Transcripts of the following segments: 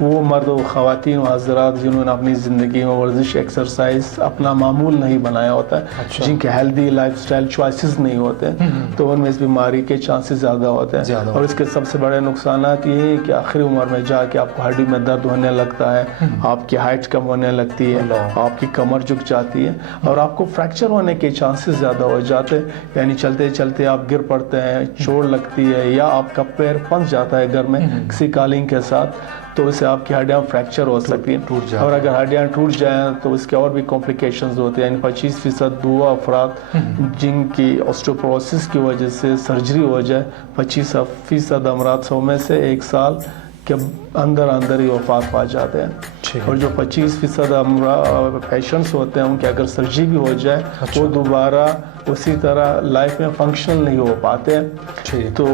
وہ مرد و خواتین و حضرات جنہوں نے اپنی زندگی میں ورزش ایکسرسائز اپنا معمول نہیں بنایا ہوتا ہے، جن کے ہیلدی لائف سٹائل چوائسز نہیں ہوتے ہیں، تو ان میں اس بیماری کے چانسز زیادہ ہوتے ہیں. اور اس کے سب سے بڑے نقصانات یہ ہیں کہ آخری عمر میں جا کے آپ کو ہڈی میں درد ہونے لگتا ہے، آپ کی ہائٹ کم ہونے لگتی ہے، آپ کی کمر جھک جاتی ہے، اور آپ کو فریکچر ہونے کے چانسز زیادہ ہو جاتے ہیں. یعنی چلتے چلتے آپ گر پڑتے ہیں، چوٹ لگتی ہے، یا آپ کا پیر پھنس جاتا ہے گھر میں کسی قالین کے ساتھ، تو اس سے آپ کی ہڈیاں فریکچر ہو سکتی ہیں. اور اگر ہڈیاں ٹوٹ جائیں تو اس کے اور بھی کمپلیکیشنز ہوتے ہیں. یعنی 25% وہ افراد جن کی آسٹیوپروسس کی وجہ سے سرجری ہو جائے، 25% امراض 100 میں سے 1 سال کے اندر ہی وفات پا جاتے ہیں. اور جو 25% پیشنٹس ہوتے ہیں ان کے اگر سرجری بھی ہو جائے وہ دوبارہ اسی طرح لائف میں فنکشنل نہیں ہو پاتے ہیں. تو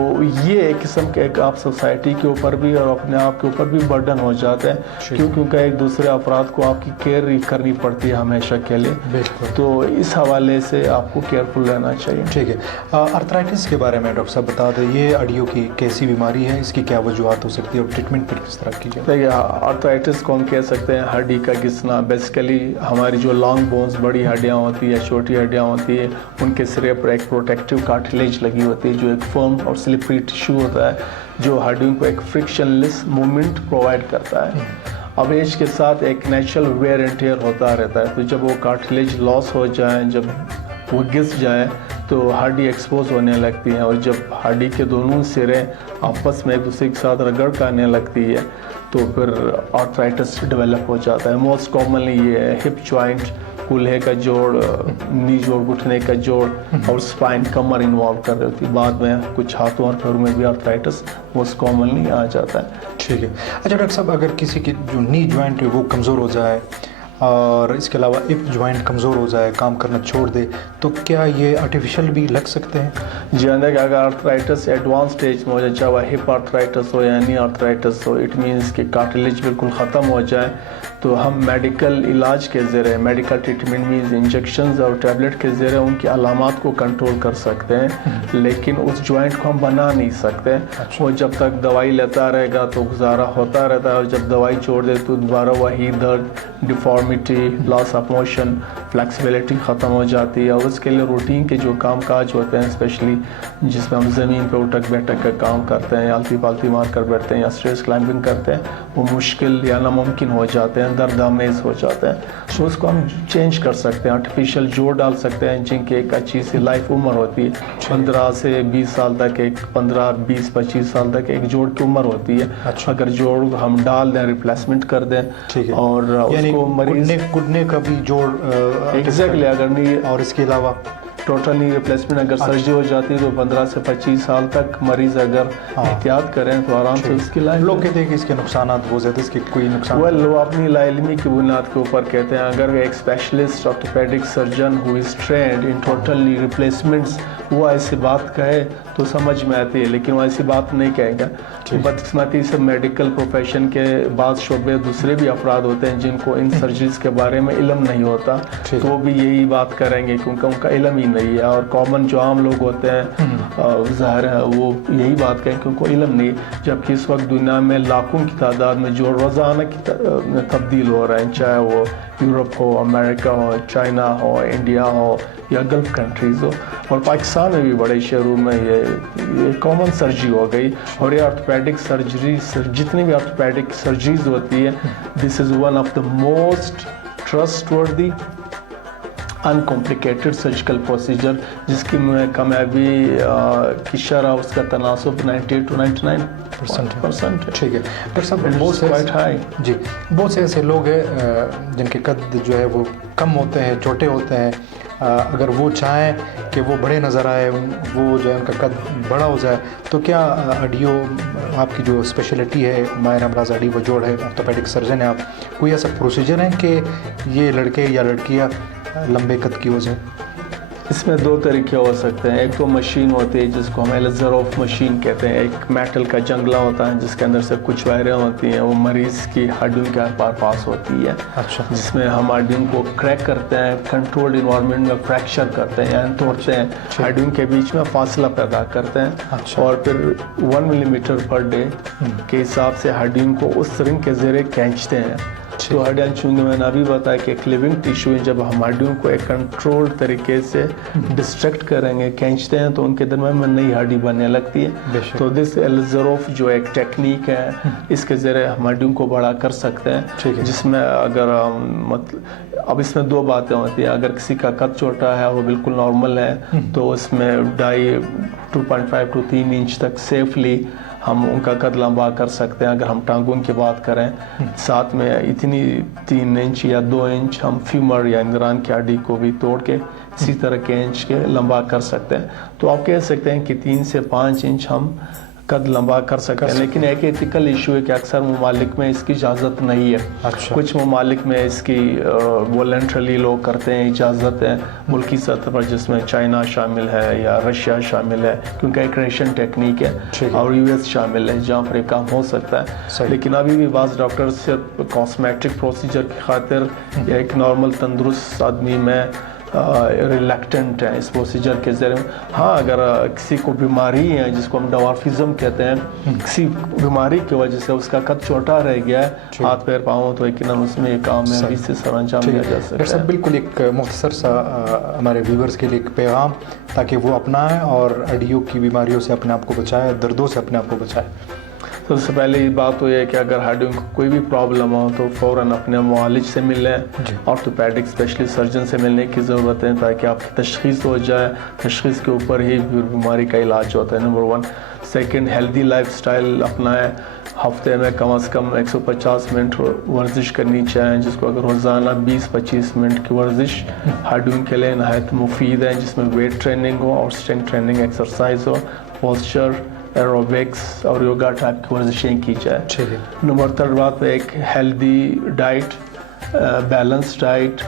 یہ ایک قسم کے ایک آپ سوسائٹی کے اوپر بھی اور اپنے آپ کے اوپر بھی برڈن ہو جاتے ہیں، کیونکہ ایک دوسرے افراد کو آپ کی کیئر کرنی پڑتی ہے ہمیشہ کے لیے. تو اس حوالے سے آپ کو کیئرفل رہنا چاہیے. ٹھیک ہے. آرتھرائٹس کے بارے میں ڈاکٹر صاحب بتا دیں، یہ ہڈیوں کی کیسی بیماری ہے، اس کی کیا وجوہات ہو سکتی ہے اور ٹریٹمنٹ پھر کس طرح کی جائے؟ دیکھیے آرتھرائٹس کو ہم کہہ سکتے ہیں ہڈی کا گھسنا. بیسیکلی ہماری جو لانگ بونز بڑی ہڈیاں ہوتی ہیں، چھوٹی ہڈیاں ہوتی ہیں، ان کے سرے پر ایک پروٹیکٹیو کارٹلیج لگی ہوتی ہے جو ایک فرم اور سلپری ٹیشو ہوتا ہے جو ہڈیوں کو ایک فرکشن لیس موومنٹ پرووائڈ کرتا ہے. اب ایج کے ساتھ ایک نیچرل ویئر اینڈ ٹیئر ہوتا رہتا ہے، تو جب وہ کارٹلیج لاس ہو جائیں، جب وہ گھس جائے تو ہڈی ایکسپوز ہونے لگتی ہیں، اور جب ہڈی کے دونوں سرے آپس میں ایک دوسرے کے ساتھ رگڑ کرنے لگتی ہے تو پھر آرتھرائٹس ڈیولپ ہو جاتا ہے. موسٹ کامنلی یہ ہے ہپ جوائنٹ، کولہے کا جوڑ، نی جوڑ، گھٹنے کا جوڑ اور سپائن، کمر انوالو کر رہی ہوتی ہے. بعد میں کچھ ہاتھوں اور پیروں میں بھی آرتھرائٹس موسٹ کامنلی آ جاتا ہے. ٹھیک ہے. اچھا ڈاکٹر صاحب، اگر کسی کی جو نی جوائنٹ ہے وہ کمزور ہو جائے اور اس کے علاوہ ہپ جوائنٹ کمزور ہو جائے، کام کرنا چھوڑ دے، تو کیا یہ آرٹیفیشل بھی لگ سکتے ہیں؟ جی ہاں، دیکھیں اگر آرتھرائٹس ایڈوانس سٹیج میں ہو جائے، چاہے وہ ہپ آرتھرائٹس ہو یا نی آرتھرائٹس ہو، اٹ مینس کہ کارٹلیج بالکل ختم ہو جائے، تو ہم میڈیکل علاج کے ذریعے، میڈیکل ٹریٹمنٹ مینز انجیکشنز اور ٹیبلٹ کے ذریعے ان کی علامات کو کنٹرول کر سکتے ہیں، لیکن اس جوائنٹ کو ہم بنا نہیں سکتے. وہ جب تک دوائی لیتا رہے گا تو گزارا ہوتا رہتا ہے، اور جب دوائی چھوڑ دے تو دوبارہ وہی درد، deformity, loss of motion, flexibility ختم ہو جاتی ہے. اور اس کے لیے روٹین کے جو کام کاج ہوتے ہیں، اسپیشلی جس میں ہم زمین پہ اٹھک بیٹھک کا کام کرتے ہیں، الٹی پالٹی مار کر بیٹھتے ہیں یا اسٹیئرز کلائمبنگ کرتے ہیں، وہ مشکل یا ناممکن ہو جاتے ہیں، درد آمیز ہو جاتے ہیں. تو اس کو ہم چینج کر سکتے ہیں، آرٹیفیشل جوڑ ڈال سکتے ہیں جن کی ایک اچھی سی لائف عمر ہوتی ہے. 15 سے 20 سال تک، 15 20 25 سال تک ایک جوڑ کی عمر ہوتی ہے. اگر جوڑ ہم ڈال دیں، ریپلیسمنٹ کر دیں، اور اس کو مریض گھٹنے کا بھی جوڑ ایگزیکٹلی، اگر نہیں، اور اس کے علاوہ ٹوٹلی ریپلیسمنٹ اگر سرجری ہو جاتی ہے تو 15 سے 25 سال تک مریض اگر احتیاط کریں تو آرام سے اس کی لائف. لوگ کہتے ہیں کہ اس کے نقصانات بہت زیادہ، اس کے کوئی نقصان؟ وہ اپنی لا علمی کی بنیاد کے اوپر کہتے ہیں. اگر ایک specialist orthopaedic surgeon who is trained in totally replacements وہ ایسی بات کہے تو سمجھ میں آتی ہے، لیکن وہ ایسی بات نہیں کہے گا. بدقسمتی سے میڈیکل پروفیشن کے بعض شعبے دوسرے بھی افراد ہوتے ہیں جن کو ان سرجریز کے بارے میں علم نہیں ہوتا، تو وہ بھی یہی بات کریں گے کیونکہ ان کا علم ہی نہیں ہے. اور کامن جو عام لوگ ہوتے ہیں ظاہر ہے وہ یہی بات کہیں کہ ان کو علم نہیں، جبکہ اس وقت دنیا میں لاکھوں کی تعداد میں جو روزانہ کی تبدیل ہو رہے ہیں، چاہے وہ یورپ ہو، امریکہ ہو، چائنا ہو، انڈیا ہو یا گلف کنٹریز ہو، اور پاکستان میں بھی بڑے شہروں میں یہ کامن سرجری ہو گئی. اور یہ آرتھوپیڈک سرجری، جتنی بھی آرتھوپیڈک سرجریز ہوتی ہے، this is one of the most trustworthy uncomplicated surgical procedure جس کی کامیابی کی شرح اس کا تناسب 98 to 99%. ٹھیک ہے ڈاکٹر صاحب، بہت سے ایسے لوگ ہیں جن کے قد جو ہے وہ کم ہوتے ہیں، چھوٹے ہوتے ہیں. اگر وہ چاہیں کہ وہ بڑے نظر آئے، وہ جو ہے ان کا قد بڑا ہو جائے، تو کیا ہڈیوں، آپ کی جو اسپیشلٹی ہے ماہر امراض ہڈی و جوڑ ہے، آرتھوپیڈک سرجن ہے آپ، کوئی ایسا پروسیجر ہے کہ یہ لڑکے یا لڑکیاں لمبے قد کی ہو جائیں؟ اس میں دو طریقے ہو سکتے ہیں. ایک تو مشین ہوتی ہے جس کو ہم ایلزروف مشین کہتے ہیں. ایک میٹل کا جنگلہ ہوتا ہے جس کے اندر سے کچھ وائریں ہوتی ہیں, وہ مریض کی ہڈیوں کے پار پاس ہوتی ہے. اچھا. جس میں ہم ہڈیوں کو کریک کرتے ہیں, کنٹرولڈ انوائرمنٹ میں فریکچر کرتے ہیں یعنی توڑتے ہیں, ہڈیوں کے بیچ میں فاصلہ پیدا کرتے ہیں. اچھا. اور پھر 1 ملی میٹر پر ڈے کے حساب سے ہڈیوں کو اس رنگ کے زیرے کھینچتے ہیں. تو ہڈیاں چونکہ میں نے ابھی بتایا کہ ایک لیونگ ٹیشو ہے, جب ہم ہڈیوں کو ایک کنٹرول طریقے سے ڈسٹریکٹ کریں گے, کھینچتے ہیں, تو ان کے درمیان میں نئی ہڈی بننے لگتی ہے. تو دس ایلزروف جو ایک ٹیکنیک ہے, اس کے ذریعے ہم ہڈیوں کو بڑا کر سکتے ہیں. جس میں اگر اب اس میں دو باتیں ہوتی ہیں. اگر کسی کا قد چھوٹا ہے اور وہ بالکل نارمل ہے تو اس میں 2.5 to 3 انچ تک سیفلی ہم ان کا قد لمبا کر سکتے ہیں. اگر ہم ٹانگوں کی بات کریں, ساتھ میں اتنی 3 انچ یا 2 انچ ہم فیمر یا اندران کی ہڈی کو بھی توڑ کے اسی طرح کے انچ کے لمبا کر سکتے ہیں. تو آپ کہہ سکتے ہیں کہ 3 سے 5 انچ ہم قد لمبا کر سکتے ہیں. لیکن ایک ایتھیکل ایشو ہے کہ اکثر ممالک میں اس کی اجازت نہیں ہے. کچھ ممالک میں اس کی والنٹرلی لوگ کرتے ہیں, اجازت ہے ملکی سطح پر, جس میں چائنا شامل ہے یا رشیا شامل ہے کیونکہ ایک ریشن ٹیکنیک ہے, اور US شامل ہے جہاں پر یہ کام ہو سکتا ہے. لیکن ابھی بھی بعض ڈاکٹر صرف کاسمیٹک پروسیجر کی خاطر یا ایک نارمل تندرست آدمی میں ریلیکٹنٹ ہیں اس پروسیجر کے ذریعے. ہاں, اگر کسی کو بیماری ہے جس کو ہم ڈوارفزم کہتے ہیں, کسی بیماری کی وجہ سے اس کا قد چھوٹا رہ گیا ہے, ہاتھ پیر پاؤں, تو یقیناً اس میں یہ کام ہے ابھی سے سر انجام دیا جا سکتا ہے. بالکل ایک مختصر سا ہمارے ویورز کے لیے ایک پیغام تاکہ وہ اپنائیں اور ہڈیوں کی بیماریوں سے اپنے آپ کو بچائیں, دردوں سے اپنے آپ کو بچائیں. سب سے پہلے یہ بات تو یہ ہے کہ اگر ہڈیوں کو کوئی بھی پرابلم ہو تو فوراً اپنے معالج سے ملیں, آرتھوپیڈک اسپیشلسٹ سرجن سے ملنے کی ضرورت ہے تاکہ آپ کی تشخیص ہو جائے. تشخیص کے اوپر ہی بیماری کا علاج ہوتا ہے, number 1. Second, healthy life style اپنائیں. ہفتے میں کم از کم 150 منٹ ورزش کرنی چاہیے, جس کو اگر روزانہ 20-25 منٹ کی ورزش ہڈیوں کے لیے نہایت مفید ہے, جس میں ویٹ ٹریننگ ہو اور اسٹرینتھ ٹریننگ ایکسرسائز ہو, پوسچر, ایروبکس اور یوگا ٹائپ کی ورزشیں کی جائے. نمبر 3 بات پہ ایک ہیلدی ڈائٹ, بیلنس ڈائٹ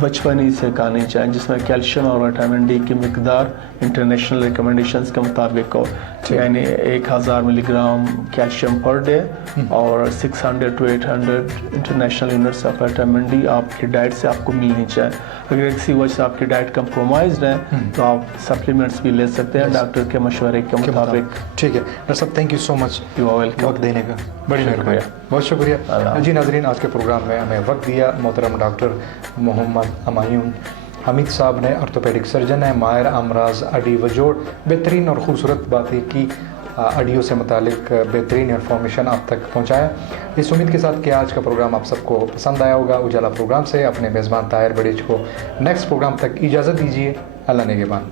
بچپن ہی سے کھانی چاہیے, جس میں کیلشیم اور وٹامن ڈی کی مقدار انٹرنیشنل ریکمنڈیشنز کے مطابق ہو, یعنی 1000 ملی گرام کیلشیم پر ڈے اور 600 to 800 international units of vitamin D آپ کی ڈائٹ سے آپ کو ملنی چاہیے. اگر کسی وجہ سے آپ کی ڈائٹ کمپرومائزڈ ہے تو آپ سپلیمنٹس بھی لے سکتے ہیں ڈاکٹر کے مشورے کے مطابق. ٹھیک ہے ڈاکٹر صاحب, تھینک یو سو مچ وقت دینے کا, بڑی مہربانی, بہت شکریہ. جی ناظرین, آج کے پروگرام میں ہمیں وقت دیا محترم ڈاکٹر محمد ہمایون حمید صاحب نے, آرتھوپیڈک سرجن ہیں, ماہر امراض ہڈی و جوڑ. بہترین اور خوبصورت باتیں کی, ہڈیوں سے متعلق بہترین انفارمیشن آپ تک پہنچایا. اس امید کے ساتھ کہ آج کا پروگرام آپ سب کو پسند آیا ہوگا. اجالا پروگرام سے اپنے میزبان طاہر بڑیچ کو نیکسٹ پروگرام تک اجازت دیجیے. اللہ نگہبان.